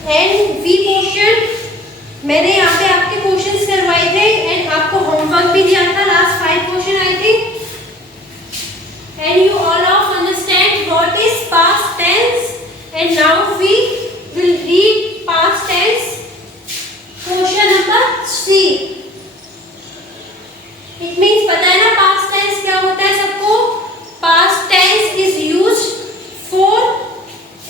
And we question, मैंने यहाँ पे आपके क्वेश्चंस करवाए थे एंड आपको होमवर्क भी दिया था, लास्ट 5 क्वेश्चन आए थे। And you all of understand what is past tense and now we will read past tense question number 3। It means पता है ना पास्ट टेंस क्या होता है सबको? Past tense is used for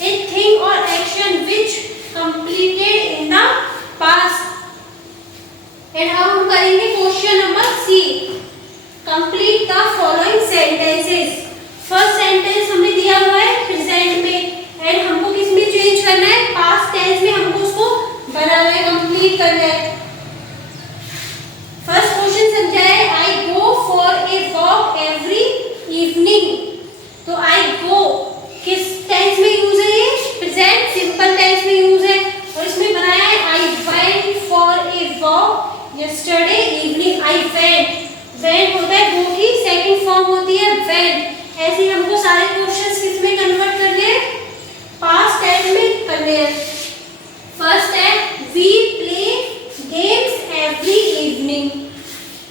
a thing और action which completed in the past। and अब हम करेंगे question number C। complete the following sentences। First sentence हमें दिया हुआ है प्रेजेंट में एंड हमको किस में चेंज करना है? पास्ट टेंस में हमको उसको बनाना है, कंप्लीट करना है। फर्स्ट क्वेश्चन समझा है, I go for a walk every evening. तो आई गो किस टेंस में यूज है? ये प्रेजेंट सिंपल टेंस में यूज है और इसमें बनाया है I went for a walk yesterday evening. I went होता है गो की सेकंड फॉर्म होती है वेंट। ऐसे ही हमको सारे क्वेश्चंस किस में कन्वर्ट करने हैं? पास्ट टेंस में करने हैं। फर्स्ट है we play games every evening.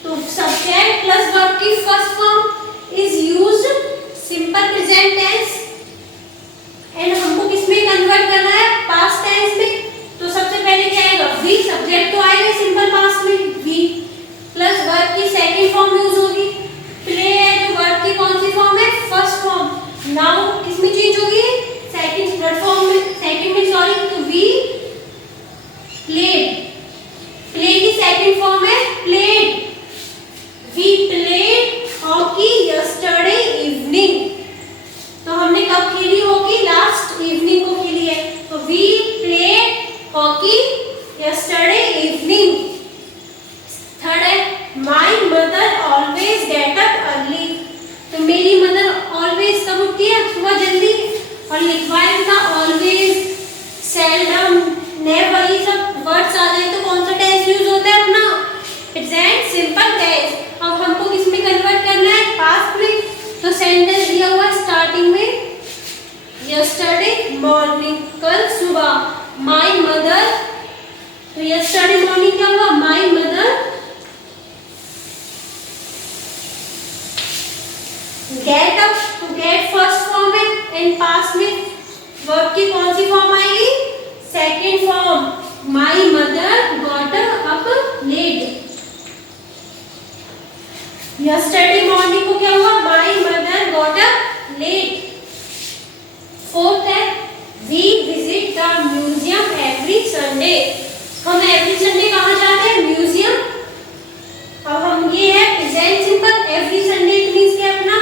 तो सब्जेक्ट प्लस वर्ब की first form is used simple present tense and हमको किसमें कन्वर्ट करना है? पास्ट टेंस में। तो सबसे पहले क्या आएगा? वी, सब्जेक्ट तो आएगा सिंपल पास्ट में वी, प्लस वर्ब की सेकंड फॉर्म यूज होगी। प्ले है तो वर्ब की कौन सी फॉर्म है? First form. नाउ किसमें चेंज होगी? सेकंड थर्ड फॉर्म में, सेकंड में सॉरी। तो वी प्लेड, प्ले की सेकंड फॉर्म है played. We played hockey yesterday evening. तो हमने कब खेली हॉकी? लास्ट इवनिंग को खेली है। तो we played hockey yesterday evening. Third है my mother always get up early. तो मेरी मदर ऑलवेज कब उठती है? सुबह जल्दी। और लिखवाया था ऑलवेज, सेल्डम, नेवर, ये सब वर्ड्स आ जाए तो कौन सा टेंस यूज होता है अपना? Present simple tense. अब हमको किस में कन्वर्ट करना है? पास्ट में। तो सेंटेंस दिया हुआ स्टार्टिंग में यस्टरडे मॉर्निंग, कल सुबह। माय मदर, तो यस्टरडे मॉर्निंग क्या हुआ? My mother get up. तो गेट फर्स्ट फॉर्म है एंड पास्ट में वर्ब की कौन सी फॉर्म आएगी? Second form. My mother got up late. Yesterday morning को क्या हुआ? My mother got up late. Fourth है we visit the museum every Sunday. हम एवरी संडे कहाँ जाते हैं? म्यूजियम। अब हम ये है present simple every Sunday, it means कि अपना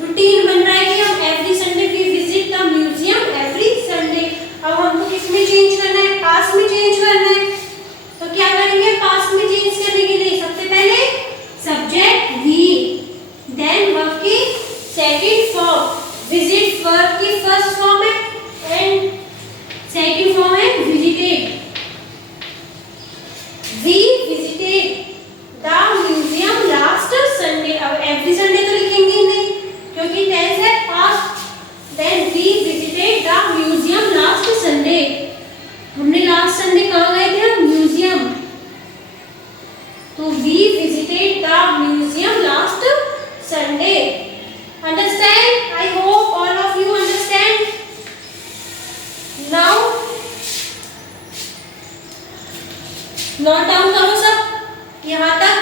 रूटीन बन रहा है कि हम every Sunday we visit the museum every Sunday. अब हमको किस में चेंज करना है? पास्ट में चेंज करना है। तो क्या करेंगे पास्ट में चेंज करने के लिए? सबसे पहले सब्जेक्ट वी, देन वर्ब की सेकंड फॉर्म। विजिट वर्ब की फर्स्ट फॉर्म है एंड सेकंड फॉर्म है visited. We visited the museum last Sunday. अब एवरी संडे तो लिखेंगे ही नहीं क्योंकि टेंस है past. Then we visited the museum last Sunday. हमने लास्ट संडे कहाँ गए थे? म्यूजियम। तो we visited the museum last Sunday. Understand? I hope all of you understand. Now, note down करो सब यहाँ तक।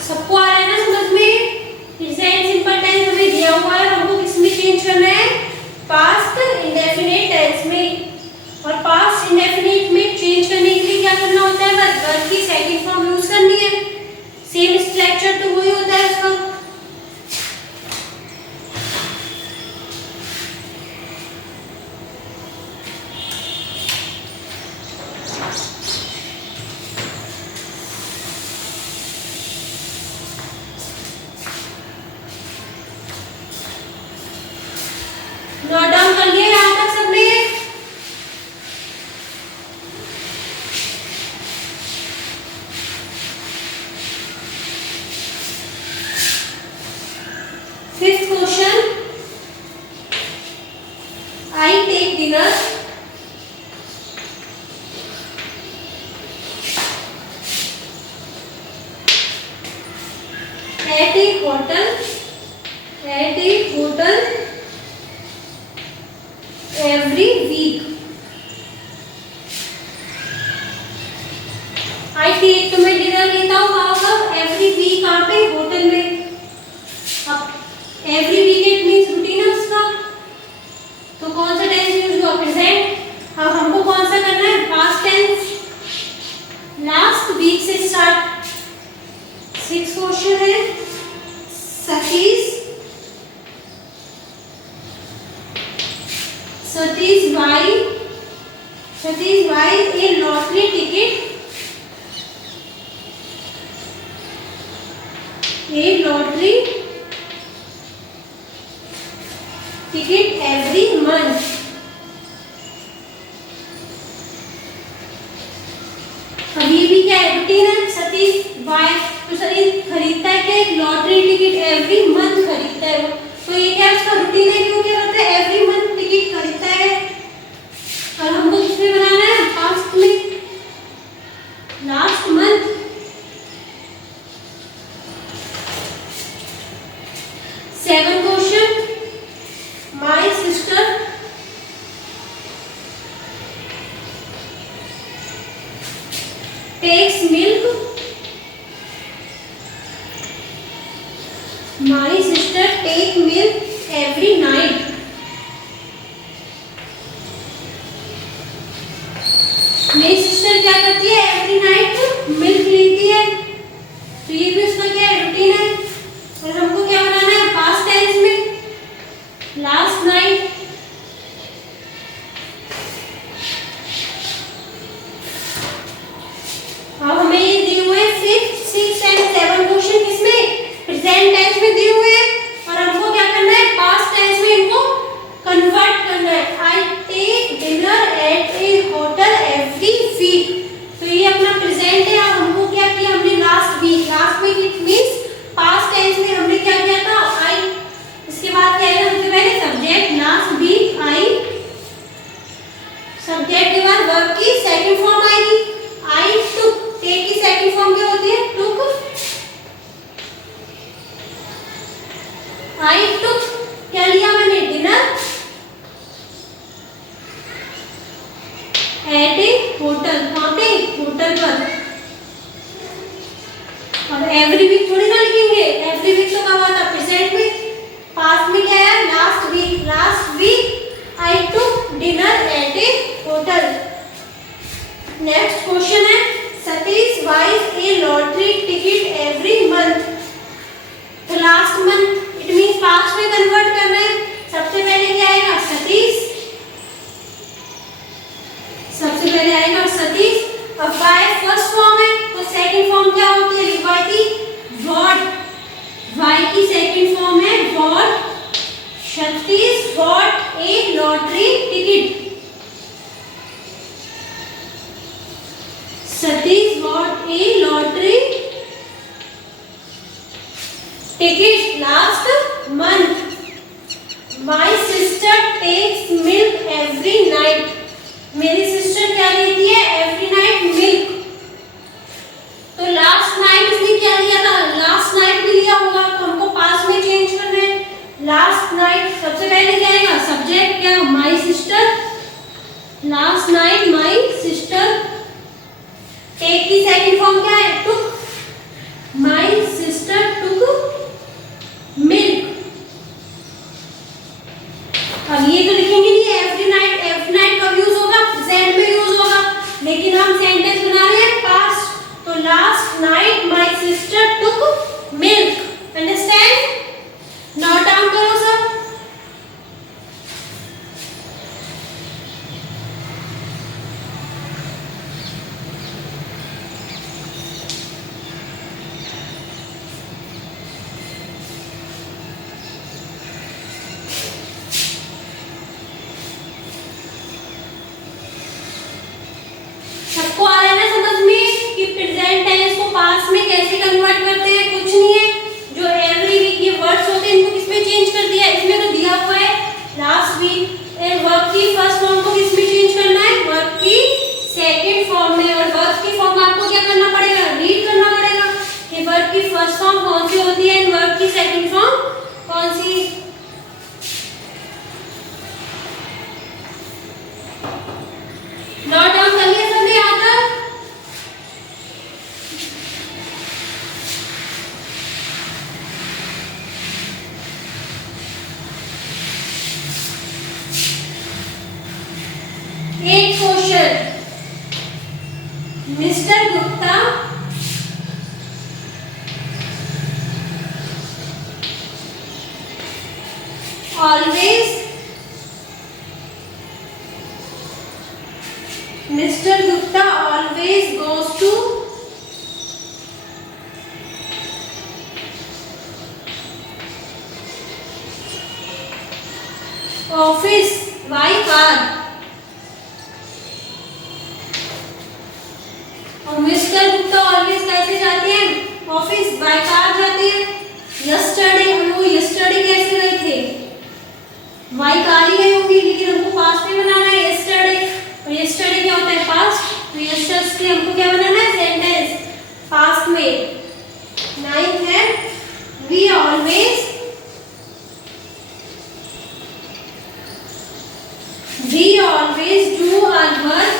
सबको आ रहा है ना समझ में? प्रेजेंट सिंपल टेंस हमें दिया हुआ है, हमको किस में चेंज करना है? पास्ट इंडेफिनिट टेंस में। और पास्ट इंडेफिनिट में चेंज करने के लिए क्या करना होता है? वर्ब की सेकंड फॉर्म यूज करनी है। सेम स्ट्रक्चर तो वही होता है उसका। नोट डाउन कर लिया यहाँ तक सबने? Fifth question, I take dinner at a hotel every week. I take तो मैं डिनर लेता हूँ कहाँ कब? Every week. कहाँ पे? होटल में। अब every week it means routine है उसका, तो कौन सा टेंस यूज हुआ? प्रेजेंट। अब हमको कौन सा करना है? Past tense. लास्ट वीक से स्टार्ट। सिक्स क्वेश्चन है, Satish buys a lottery ticket every month. अब ये भी क्या है? रूटीन है। सतीश बाय, तो सतीश खरीदता है क्या? एक लॉटरी टिकट एवरी मंथ खरीदता है वो, तो ये क्या उसका रूटीन है? क्यों क्या करता है? एवरी मंथ टिकट खरीदता है। और हमको किसमें बनाना है? पास्ट में, last month. Seven question, my sister takes milk. My sister take milk every night. मेरी सिस्टर क्या करती है? एवरी नाइट मिल्क लेती है, तो ये भी उसका क्या है? रूटीन है। और हमको क्या बनाना है? पास्ट टेंस में, लास्ट नाइट। अब हमें ये दिए हुए हैं fifth, six and seven question किसमें? प्रेजेंट टेंस में दिए हुए हैं, और हमको क्या करना है? पास्ट टेंस में इनको कन्वर्ट करना है। I take dinner at a hotel every week, तो ये अपना प्रेजेंट है। अब हमको क्या किया हमने? Last week it means past tense में हमने क्या किया था? आई, इसके बाद क्या है? सबसे पहले subject, last week I, subject के बाद वर्ब की सेकंड फॉर्म आएगी। आई टुक, टेक की सेकंड फॉर्म क्या होती है? टुक। आई टुक क्या लिया मैंने? Dinner at a hotel. कहाँ पे? होटल पर। और एवरी वीक थोड़ी ना लिखेंगे, एवरी वीक तो कब आता? प्रेजेंट में। पास्ट में क्या है? Last week I took dinner at a hotel. Next question है, Satish buys a lottery ticket every month. तो last month it means past में कन्वर्ट करना है। सबसे पहले क्या आएगा? सतीश, सबसे पहले आएगा सतीश। अब बाय फर्स्ट फॉर्म है, तो सेकंड फॉर्म क्या होती है? लिखवाई थी व्हाट, वाई की सेकंड फॉर्म है what. Satish what a lottery ticket, Satish bought a lottery ticket last month. My sister takes milk every night, मेरी सिस्टर क्या लेती है? Every night milk. तो लास्ट नाइट इसने क्या लिया था? लास्ट नाइट भी लिया होगा, तो हमको पास में चेंज करना है। लास्ट नाइट सबसे पहले क्या आएगा? सब्जेक्ट क्या? My sister, last night my sister. Take की सेकंड फॉर्म क्या है? Took, my sister took milk. अब ये तो लिखेंगे नहीं एवरी नाइट कब यूज होगा? प्रेजेंट में यूज होगा, लेकिन हम सेंटेंस बना रहे हैं पास्ट, तो last night my sister took milk. Understand? Note down करो सब। Mister Gupta always Mr. Gupta always goes to office by car. और मिस्टर गुप्ता ऑलवेज कैसे जाते हैं ऑफिस बाय कार जाते हैं. यस्टरडे वो यस्टरडे कैसे गए थे बाय कार ही गए होंगे लेकिन हमको पास्ट में बनाना है यस्टरडे. और यस्टरडे क्या होता है पास्ट. तो यस्टरडे हमको क्या बनाना है सेंटेंस पास्ट में. नाइन्थ है we always do our work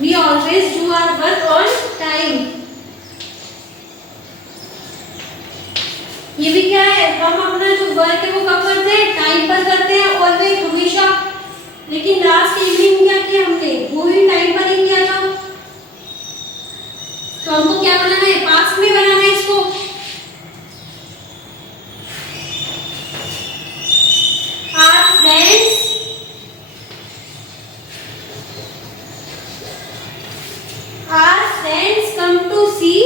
we always do our work on time. ये भी क्या है हम अपना जो वर्क है वो कब करते हैं टाइम पर करते हैं ऑलवेज हमेशा. लेकिन लास्ट इवनिंग क्या किया हमने वो भी टाइम पर ही किया था. तो हमको क्या बनाना है पास्ट में बनाना है इसको. Our friends come to see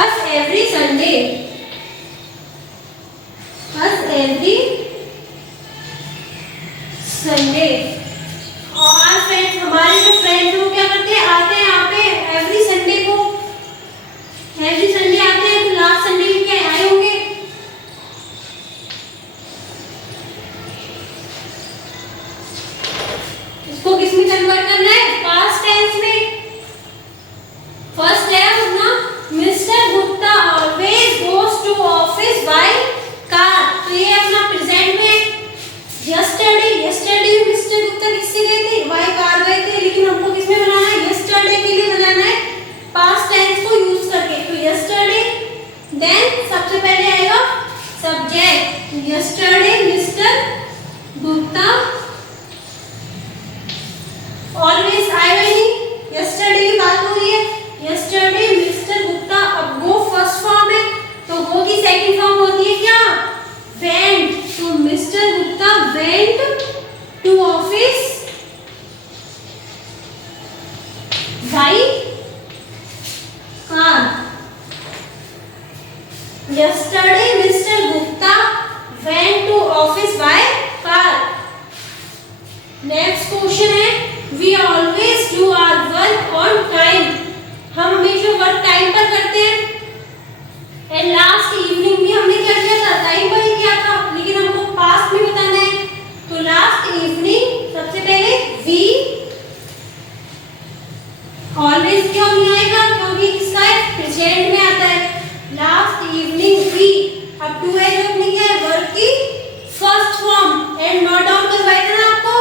us every Sunday. और our friends हमारे जो फ्रेंड्स वो क्या करते हैं आते हैं यहाँ पे एवरी संडे को. एवरी संडे आते हैं. तो लास्ट संडे भी क्या आए होंगे. इसको किस में कन्वर्ट करना है पास्ट टेंस में. फर्स्ट है अपना mister Gupta always goes to office by car. तो ये अपना प्रेजेंट में यस्टरडे मिस्टर गुप्ता किससे गए थे बाय कार गए थे. लेकिन हमको किस में बनाना है यस्टरडे के लिए बनाना है पास्ट टेंस को यूज करके. तो यस्टरडे देन सबसे पहले आएगा subject. Yesterday mister Gupta always आएगा ही नहीं. यस्टरडे की बात हो रही है. Yesterday mister Gupta. अब वो फर्स्ट फॉर्म है तो वो की सेकंड फॉर्म होती है क्या वेंट. तो mister Gupta went to office by car. Yesterday mister Gupta went to office by car. Next question है We always do our work on time. हम हमेशा वर्क टाइम पर करते हैं. एंड लास्ट इवनिंग भी हमने क्या किया था टाइम पर ही किया था. लेकिन हमको पास्ट में बताना है. तो लास्ट इवनिंग सबसे पहले we ऑलवेज क्यों नहीं आएगा क्योंकि किसका है प्रेजेंट में आता है. Last evening we. अब टू है जो हमने क्या है वर्क की first form and note down करवाया था ना आपको.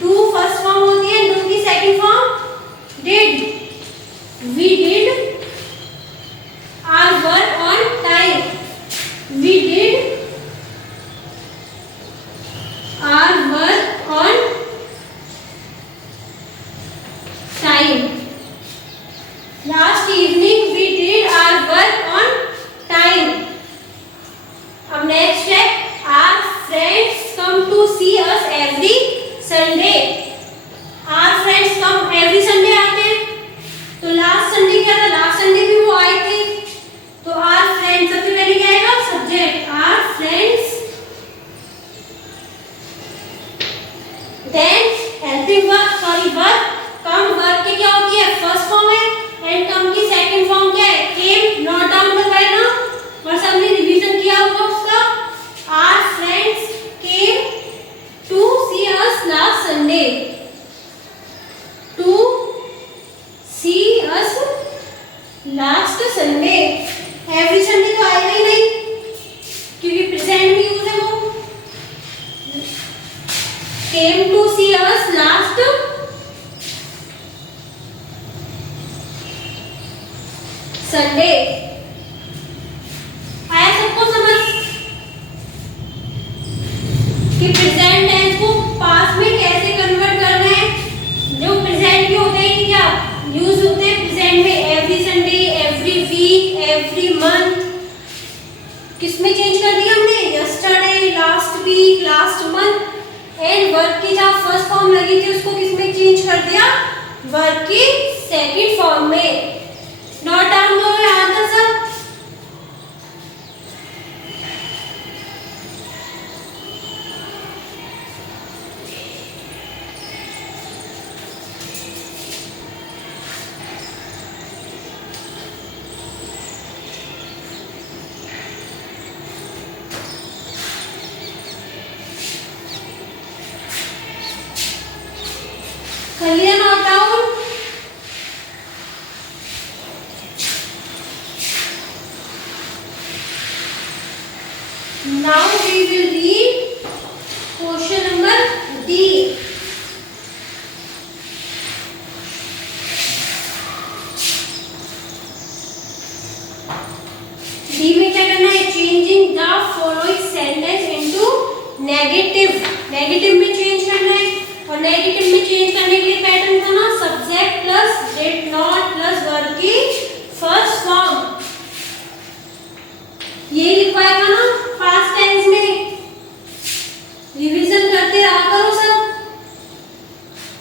टू फर्स्ट फॉर्म होती है डू की second form did. We did our work on time. We did our work on time. Last evening we did our work on time. अब next है our friends come to see us every Sunday. Our friends come every Sunday आते हैं. तो last Sunday क्या था last Sunday भी वो आए थे. तो आवर फ्रेंड्स सबसे पहले क्या आएगा subject our friends. Then helping verb verb come verb की क्या होती है फर्स्ट फॉर्म है एंड कम की सेकंड फॉर्म क्या है केम. नोट डाउन करवाए ना और सबने रिवीजन किया होगा उसका. Our friends came to see us last Sunday. To see us last Sunday. Every Sunday तो आएगा ही नहीं क्योंकि प्रेजेंट में यूज है वो. Came to see us last Sunday. आया सबको समझ. कि प्रेजेंट टेंस को पास्ट में कैसे कन्वर्ट करना है। जो प्रेजेंट के होते हैं क्या यूज होते हैं प्रेजेंट में, every Sunday, every week, every month. किसमें चेंज कर दिया हमने, yesterday, last week, last month. And verb की जहाँ फर्स्ट फॉर्म लगी थी उसको किसमें चेंज कर दिया, वर्ब की सेकंड फॉर्म में। नोट डाउन करो याद है सब। कर लिया note down. Now we will read question number D. D में क्या करना है, changing the following sentence into negative। Negative में चेंज करना है और नेगेटिव में चेंज करने के लिए पैटर्न था ना, subject plus did not plus verb की फर्स्ट फॉर्म। ये लिखवाया था ना पास्ट टेंस में, रिवीजन करते रहा करो सब।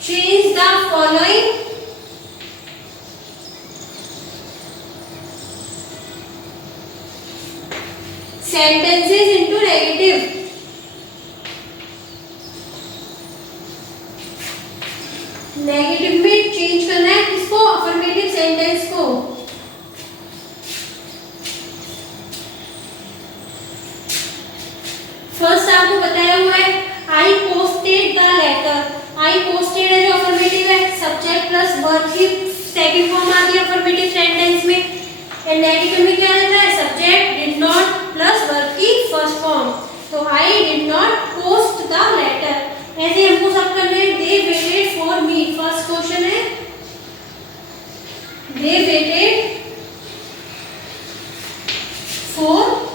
Change the following sentences into negative. Negative में चेंज करना है किसको, अफर्मेटिव सेंटेंस को। फर्स्ट आपको बताया हुआ है I posted the letter. I posted है जो अफर्मेटिव है, सब्जेक्ट प्लस वर्ब की सेकंड फॉर्म आती है अफर्मेटिव सेंटेंस में। एंड नेगेटिव में क्या रहता है, subject did not plus verb की फर्स्ट फॉर्म। तो I did not post the letter. ऐसे हमको सब करना है। They waited for me, first question है दे वेटेड फॉर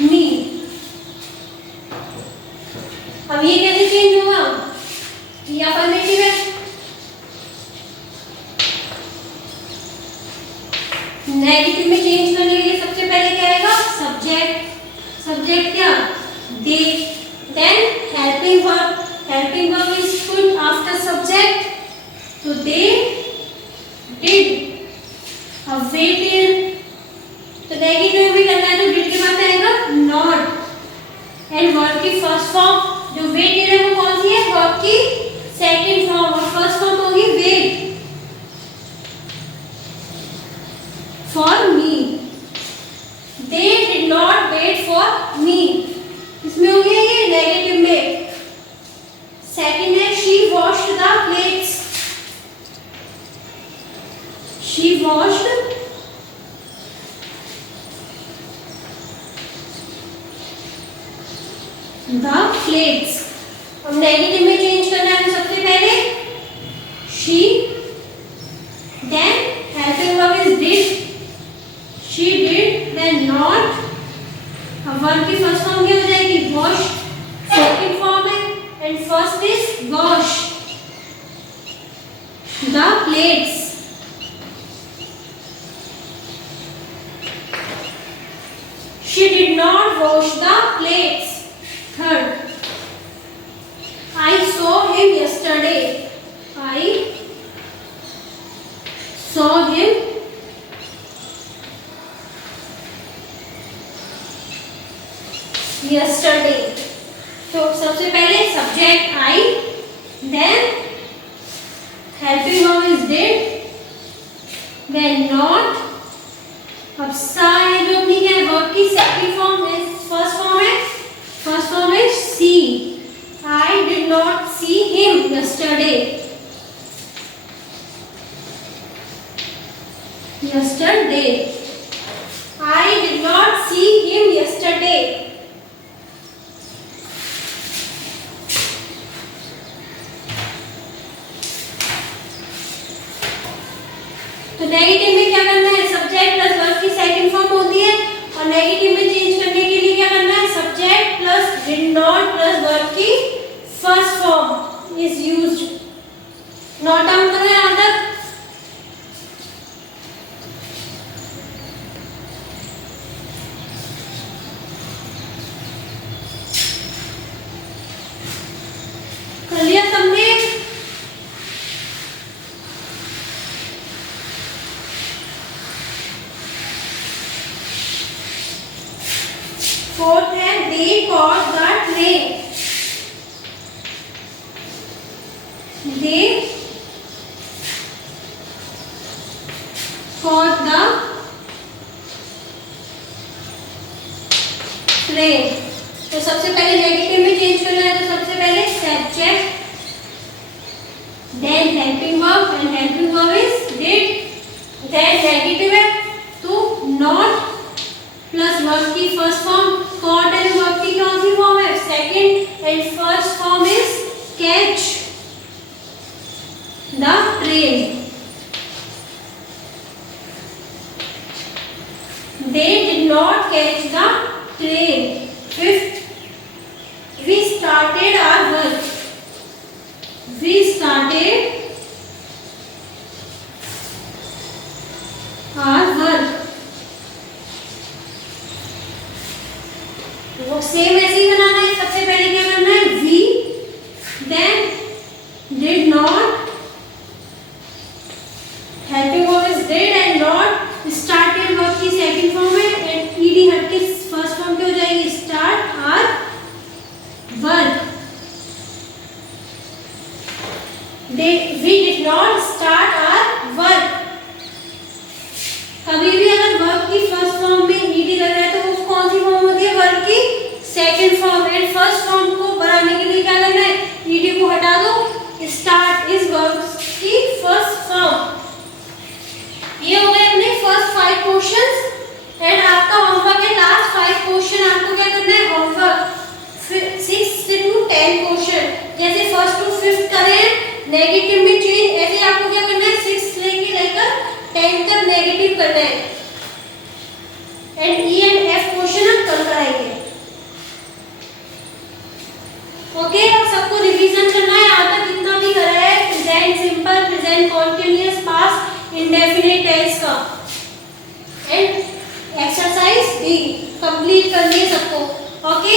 मी। अब ये कैसे चेंज होगा, ये अफर्मेटिव है, नेगेटिव में चेंज करने के लिए सबसे पहले क्या आएगा, सब्जेक्ट। सब्जेक्ट क्या, they. Then helping verb, helping verb is put after subject. तो दे डिड, अब वेटेड। तो नेगेटिव में करना है तो डिड के बाद आएगा नॉट। एंड वर्ब की फर्स्ट फॉर्म जो वेटेड है वो कौन सी है, वर्ब की सेकंड फॉर्म, और फर्स्ट फॉर्म होगी wait for me. They did not wait for me, इसमें हो गया ये नेगेटिव में। सेकंड है she washed the plates. She washed the plates. अब नेगेटिव में चेंज करना है सबसे पहले she, then helping verb is did, she did, then not. अब वर्ब की फर्स्ट फॉर्म क्या हो जाएगी, वॉश, सेकंड फॉर्म है, and first is wash the plates. She did not wash the plates. Third, I saw him yesterday. I saw him yesterday. तो सबसे पहले subject I, then helping verb is did, then not। अब सा है जो अपनी क्या है, वर्ब की सेकंड फॉर्म है, फर्स्ट फॉर्म है, फर्स्ट फॉर्म है see. I did not see him yesterday. Yesterday, I did not see him yesterday. तो नेगेटिव में क्या करना है, सब्जेक्ट प्लस वर्ब की सेकंड फॉर्म होती है, और नेगेटिव में चेंज करने के लिए क्या करना है, subject plus did not plus verb की first form is used. Note down करो यहाँ तक। कर लिया सबने? फोर्थ है they caught the train। they caught the train। तो सबसे पहले नेगेटिव में चेंज करना है, तो सबसे पहले subject, then helping verb and helping verb is did, then negative है तो not प्लस वर्ब की first form, caught and verb की कौन सी फॉर्म है? Second, and first form is catch the train। they did not catch the train। fifth, we started our work। we started our work। वो same ऐसे ही बनाना है। सबसे पहले क्या करना है? we, then did not, helping verb is did and not, started verb की second form है एंड ed हट के फर्स्ट फॉर्म पे हो जाएगी start our work। we did not start our work। कभी भी अगर वर्ब की फर्स्ट फॉर्म में ed लग रहा है तो वो कौन सी फॉर्म होती है? वर्ब की second form. And first form को बनाने के लिए क्या करना है? ed को हटा दो, स्टार्ट इज वर्ब की फर्स्ट फॉर्म। ये हो गए अपने फर्स्ट 5 क्वेश्चंस। एंड आपका होमवर्क है लास्ट 5 क्वेश्चन। आपको क्या करना है? होमवर्क 6 से 10 क्वेश्चन, जैसे फर्स्ट टू फिफ्थ करें नेगेटिव में चेंज, ऐसे आपको क्या करना है? 6 से लेकर 10 तक नेगेटिव करना है। And E and F question हम कल कराएंगे। ओके, अब सबको रिवीजन करना है। यहाँ तक जितना भी करा है present simple, present continuous, past, indefinite tense का। एंड एक्सरसाइज भी कंप्लीट करनी है सबको। ओके।